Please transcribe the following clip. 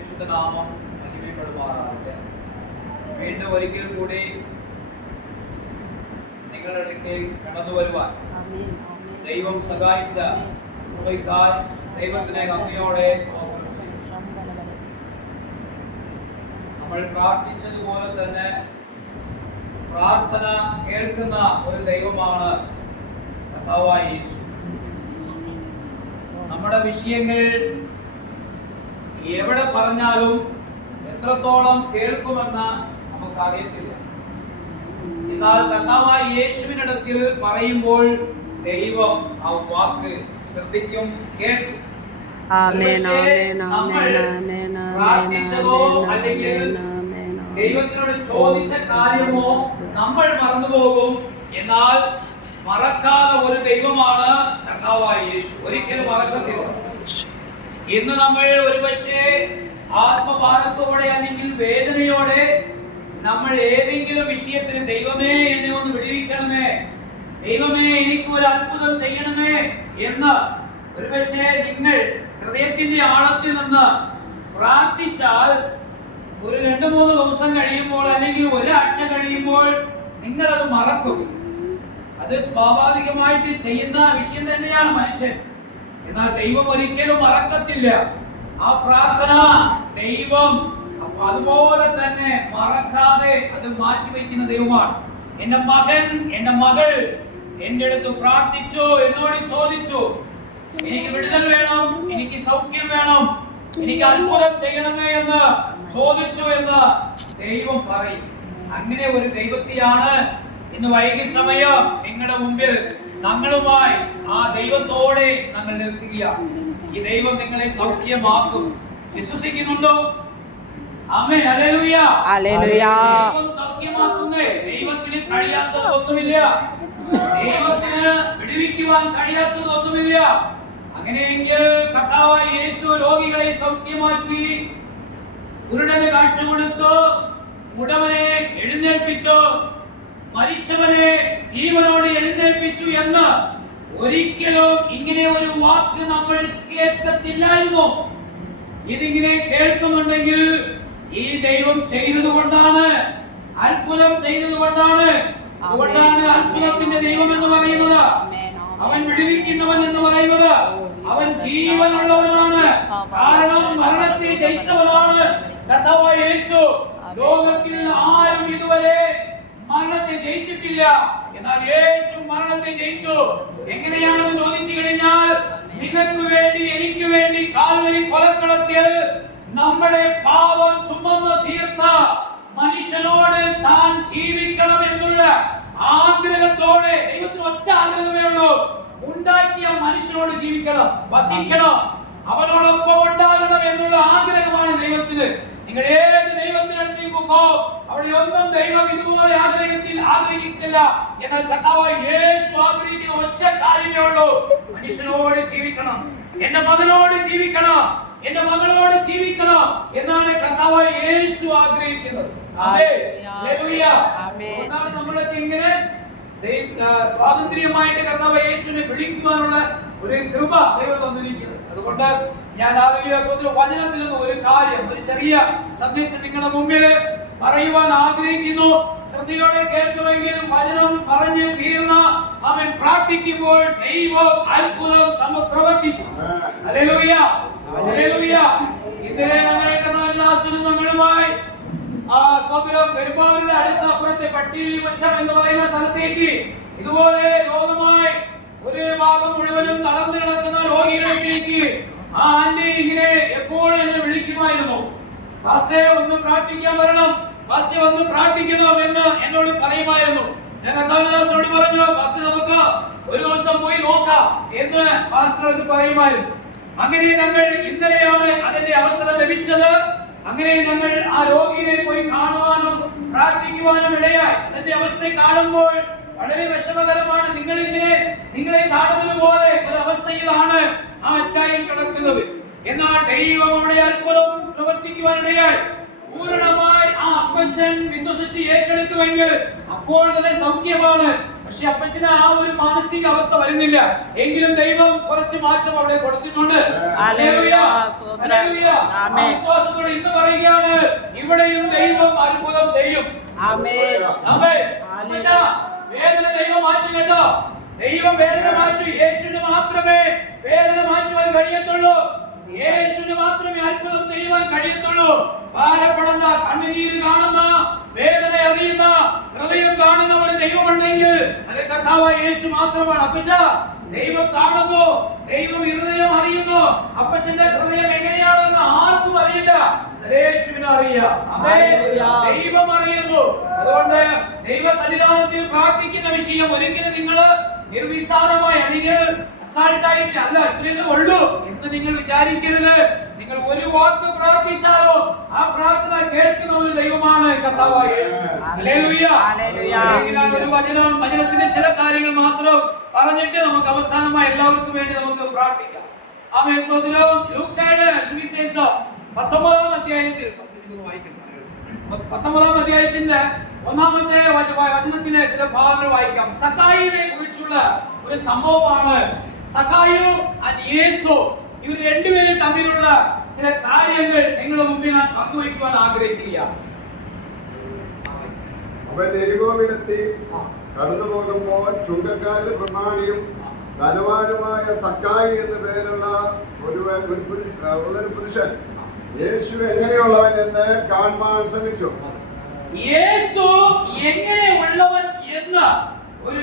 പരിശുദ്ധ നാമം മഹിമപ്പെടുമാറാകട്ടെ. വീണ്ടും ഒരിക്കൽ കൂടി നിങ്ങളുടെ അടുക്കൽ കടന്നു വരുവാൻ ദൈവം സഹായിച്ച കൃപയ്ക്കായി ദൈവത്തിനെ നന്ദിയോടെ സ്തോത്രം ചെയ്യുന്നു. നമ്മൾ പ്രാർത്ഥിച്ചതുപോലെ തന്നെ പ്രാർത്ഥന കേൾക്കുന്ന ഒരു ദൈവമാണ് കർത്താവായ യേശു. നമ്മുടെ വിഷയങ്ങൾ എവിടെ പറഞ്ഞാലും എത്രത്തോളം കേൾക്കുമെന്ന് നമുക്കറിയത്തില്ല. എന്നാൽ കർത്താവായ യേശുവിനടുക്കൽ പറയുമ്പോൾ ദൈവം ആ വാക്ക് ശ്രദ്ധിക്കും, കേൾക്കും. പ്രാർത്ഥിച്ചതോ അല്ലെങ്കിൽ ദൈവത്തിനോട് ചോദിച്ച കാര്യമോ നമ്മൾ മറന്നുപോകും. എന്നാൽ മറക്കാതെ ഒരു ദൈവമാണ് കർത്താവായ യേശു. ഒരിക്കലും മറക്കത്തില്ല. ഇന്ന് നമ്മൾ ഒരുപക്ഷെ ആത്മഭാരത്തോടെ അല്ലെങ്കിൽ വേദനയോടെ നമ്മൾ ഏതെങ്കിലും വിഷയത്തിന് ദൈവമേ എന്നെ ഒന്ന് വിടുവിക്കണമേ, ദൈവമേ എനിക്ക് ഒരു അത്ഭുതം ചെയ്യണമേ എന്ന് ഒരുപക്ഷെ നിങ്ങൾ ഹൃദയത്തിന്റെ ആഴത്തിൽ നിന്ന് പ്രാർത്ഥിച്ചാൽ ഒരു 2-3 ദിവസം കഴിയുമ്പോൾ അല്ലെങ്കിൽ ഒരാഴ്ച കഴിയുമ്പോൾ നിങ്ങൾ അത് മറക്കും. അത് സ്വാഭാവികമായിട്ട് ചെയ്യുന്ന വിഷയം തന്നെയാണ് മനുഷ്യൻ. എന്നാൽ ദൈവം ഒരിക്കലും മറക്കത്തില്ല. ആ പ്രാർത്ഥന ദൈവം അതുപോലെ തന്നെ മറക്കാതെ അത് മാറ്റിവെക്കുന്ന ദൈവമാണ്. എന്റെ മകൻ എന്റെ മകൾ എന്റെ അടുത്ത് പ്രാർത്ഥിച്ചു, എന്നോട് ചോദിച്ചു, എനിക്ക് വിടുതൽ വേണം, എനിക്ക് സൗഖ്യം വേണം, എനിക്ക് അത്ഭുതം ചെയ്യണമേ എന്ന് ചോദിച്ചു എന്ന് ദൈവം പറയും. അങ്ങനെ ഒരു ദൈവത്തെയാണ് ഇന്ന് വൈകി സമയം നിങ്ങളുടെ മുമ്പിൽ ഞങ്ങളുമായി ആ ദൈവത്തോടെ ഞങ്ങൾ നിൽക്കുകയാണ്. ഈ ദൈവം നിങ്ങളെ സൗഖ്യമാക്കും. വിശ്വസിക്കുന്നുണ്ടോ? ആമേൻ, ഹല്ലേലൂയ, ഹല്ലേലൂയ. ദൈവം സൗഖ്യമാക്കുന്നേ, ദൈവത്തിന് കഴിയാത്തതൊന്നുമില്ല, ദൈവത്തിന് വിടുവിക്കുവാൻ കഴിയാത്തതൊന്നുമില്ല. അങ്ങനെയെങ്കിൽ കർത്താവായ യേശു രോഗികളെ സൗഖ്യമാക്കി, കുരുടന് കാഴ്ച കൊടുത്തു, മുടവനെ എഴുന്നേൽപ്പിച്ചു, മരിച്ചവനെ ജീവനോട് എഴുന്നേൽപ്പിച്ചു എന്ന് ഒരിക്കലും ഇങ്ങനെ ഒരു വാക്ക് നമ്മൾ കേൾക്കത്തില്ലായിരുന്നു. ഇതിങ്ങനെ കേൾക്കുന്നുണ്ടെങ്കിൽ ഈ ദൈവം ചെയ്തതുകൊണ്ടാണ്, അത്ഭുതം ചെയ്തതുകൊണ്ടാണ്. അതുകൊണ്ടാണ് അത്ഭുതത്തിന്റെ ദൈവം എന്ന് പറയുന്നത്. അവൻ വിടുവിക്കുന്നവൻ എന്ന് പറയുന്നത്. അവൻ ജീവനുള്ളവനാണ്. കാരണം മരണത്തെ ജയിച്ചവനാണ് കർത്താവായ യേശു. ലോകത്തിൽ ആരും ഇതുവരെ മരണത്തെ ജയിച്ചിട്ടില്ല. എന്നാൽ യേശു മരണത്തെ ജയിച്ചു. എങ്ങനെയാണെന്ന് ചോദിച്ചു കഴിഞ്ഞാൽ, നിങ്ങൾക്ക് വേണ്ടി എനിക്ക് വേണ്ടി കാൽവരി കൊലക്കളത്തിൽ നമ്മുടെ പാപം ചുമന്ന് തീർത്ത മനുഷ്യനോട് താൻ ജീവിക്കണം എന്നുള്ള ആഗ്രഹത്തോടെ, ദൈവത്തിന് ഒറ്റ ആഗ്രഹമേ ഉള്ളൂ, ഉണ്ടാക്കിയ മനുഷ്യനോട് ജീവിക്കണം, വസിക്കണം, അവനോടൊപ്പം ഉണ്ടാകണം എന്നുള്ള ആഗ്രഹമാണ് ദൈവത്തിന്. നിങ്ങൾ ഏത് ദൈവത്തിനടുത്തേക്കോ അവിടെ ഒന്നും ദൈവം ഇതുപോലെ ആഗ്രഹിക്കില്ല. എന്നാൽ കർത്താവായ യേശു ആഗ്രഹിക്കുന്ന ഒറ്റ കാര്യമേ ഉള്ളൂ, മനുഷ്യനോട് ജീവിക്കണം, എന്റെ മകനോട് ജീവിക്കണം, എന്റെ മകളോട് ജീവിക്കണം എന്നാണ് കർത്താവായ യേശു ആഗ്രഹിക്കുന്നത്. അതുകൊണ്ടാണ് നമ്മളൊക്കെ ഇങ്ങനെ സ്വാതന്ത്ര്യമായിട്ട് കർത്താവായ യേശുവിനെ വിളിക്കുവാനുള്ള ഒരു കൃപ ദൈവം തന്നിരിക്കുന്നത്. അതുകൊണ്ട് ഞാൻ വചനത്തിൽ നിന്ന് ഒരു കാര്യം, ഒരു ചെറിയ സന്ദേശം നിങ്ങളുടെ മുമ്പിൽ പറയുവാൻ ആഗ്രഹിക്കുന്നു. ശ്രദ്ധയോടെ കേൾക്കുമെങ്കിൽ വചനം പറഞ്ഞു തീർന്ന അവൻ പ്രാർത്ഥിക്കുമ്പോൾ ദൈവം അത്ഭുതം പ്രവർത്തിക്കും. Hallelujah, hallelujah. ഇന്നലെ ഞങ്ങളുമായി പെരുമ്പാവൂരിന്റെ അടുത്ത അപ്പുറത്തെ പട്ടിയിൽ മച്ചം എന്ന് പറയുന്ന സ്ഥലത്തേക്ക് ഇതുപോലെ രോഗമായി ഒരു ഭാഗം മുഴുവനും തളർന്നു കിടക്കുന്ന രോഗികളിലേക്ക് ആ ആന്റി ഇങ്ങനെ എപ്പോഴും എന്നെ വിളിക്കുമായിരുന്നു. പാസ്റ്റേ ഒന്ന് പ്രാർത്ഥിക്കാൻ വരണം, പാസ്റ്റേ ഒന്ന് പ്രാർത്ഥിക്കണം എന്ന് എന്നോട് പറയുമായിരുന്നു. ഞാൻ കർത്താവിനോട് പറഞ്ഞു, പാസ്റ്റേ നമുക്ക് ഒരു ദിവസം പോയി നോക്കാം എന്ന് പാസ്റ്റർ പറയുമായിരുന്നു. അങ്ങനെ ഞങ്ങൾ ഇന്നലെയാണ് അതിന്റെ അവസരം ലഭിച്ചത്. അങ്ങനെ ഞങ്ങൾ ആ രോഗിയെ പോയി കാണുവാനും പ്രാർത്ഥിക്കുവാനും ഇടയായി. അതിന്റെ അവസ്ഥയെ കാണുമ്പോൾ വളരെ വിഷമകരമാണ്. നിങ്ങളെ കാണുന്നത് പോലെ ഒരു അവസ്ഥയിലാണ് ആ അച്ചായൻ കിടക്കുന്നത്. എന്നാൽ ദൈവം അവിടെ അത്ഭുതം പ്രവർത്തിക്കുവാനിടയായി. പൂർണ്ണമായി ആ അപ്പച്ചൻ വിശ്വസിച്ച് ഏറ്റെടുക്കുമെങ്കിൽ അപ്പോൾ തന്നെ സൗഖ്യമാണ്. പക്ഷെ അപ്പച്ചന് ആ ഒരു മാനസിക അവസ്ഥ വരുന്നില്ല. എങ്കിലും ദൈവം കുറച്ച് മാറ്റം അവിടെ കൊടുത്തിട്ടുണ്ട്. വിശ്വാസത്തോടെ അതുകൊണ്ട് ഇന്ന് പറയുകയാണ്, ഇവിടെയും ദൈവം അത്ഭുതം ചെയ്യും. ആമേൻ. ആമേൻ. അച്ഛാ, വേദന ദൈവം മാറ്റി കേട്ടോ. ദൈവം വേദന മാറ്റി. യേശുവിന് മാത്രമേ വേദന മാറ്റുവാൻ കഴിയത്തുള്ളൂ. യേശുവിന് മാത്രമേ അത്ഭുതം ചെയ്യുവാൻ കഴിയത്തുള്ളൂ. ഭാരപ്പെടുന്ന, കണ്ണുനീര് കാണുന്ന, വേദന അറിയുന്ന, ഹൃദയം കാണുന്ന ഒരു ദൈവമുണ്ടെങ്കിൽ അത് കർത്താവായ യേശു മാത്രമാണ്. അപ്പച്ച, ദൈവം കാണുന്നു, ദൈവം ഹൃദയം അറിയുന്നു. അപ്പച്ചന്റെ ഹൃദയം എങ്ങനെയാണെന്ന് ആർക്കും അറിയില്ല, യേശുവിന് അറിയാം. ദൈവം അറിയുന്നു. അതുകൊണ്ട് ദൈവ സന്നിധാനത്തിൽ പ്രാർത്ഥിക്കുന്ന വിഷയം ഒരിക്കലും നിങ്ങൾ നിർവിസാരമായി അല്ലെങ്കിൽ അസാൾട്ടായിട്ട് അല്ല ഇത്രയേ ഉള്ളൂ എന്ന് നിങ്ങൾ വിചാരിക്കരുത്. നിങ്ങൾ ഒരു വാക്ക് പ്രാർത്ഥിച്ചാലോ ആ പ്രാർത്ഥന കേൾക്കുന്ന ഒരു ദൈവമാണ് കർത്താവായ യേശു. ഹല്ലേലൂയ. ഞാൻ ഒരു വചനത്തിന്റെ ചില കാര്യങ്ങൾ മാത്രം പറഞ്ഞിട്ട് നമുക്ക് അവസാനമായി എല്ലാവർക്കും വേണ്ടി നമുക്ക് പ്രാർത്ഥിക്കാം. ആമേൻ. സ്തോത്രം. ലൂക്കായുടെ സുവിശേഷം 19-ാം അധ്യായത്തിൽ 19-ാം അധ്യായത്തിന്റെ 1-ാമത്തെ വചനത്തിലെ ചില ഭാഗങ്ങൾ വായിക്കാം. സക്കായിയെ കുറിച്ചുള്ള ഒരു സംഭവമാണ്. സക്കായു ആൻഡ് യേശു, ഇവർ രണ്ടുപേരും തമ്മിലുള്ള ചില കാര്യങ്ങൾ നിങ്ങളുടെ മുമ്പിൽ ഞാൻ പങ്കുവയ്ക്കുവാൻ ആഗ്രഹിക്കുകയാണ്. അവൻ എരികോവിലെത്തി കടന്നു പോകുമ്പോൾ ചുങ്കക്കാരൻ പ്രമാണിയും ധനവാനുമായ സക്കായി എന്ന പേരുള്ള ഒരു പുരുഷൻ യേശു എങ്ങനെയുള്ളവൻ എന്ന് കാണുവാൻ ശ്രമിച്ചു. യേശു എങ്ങനെയുള്ളവൻ എന്ന് ഒരു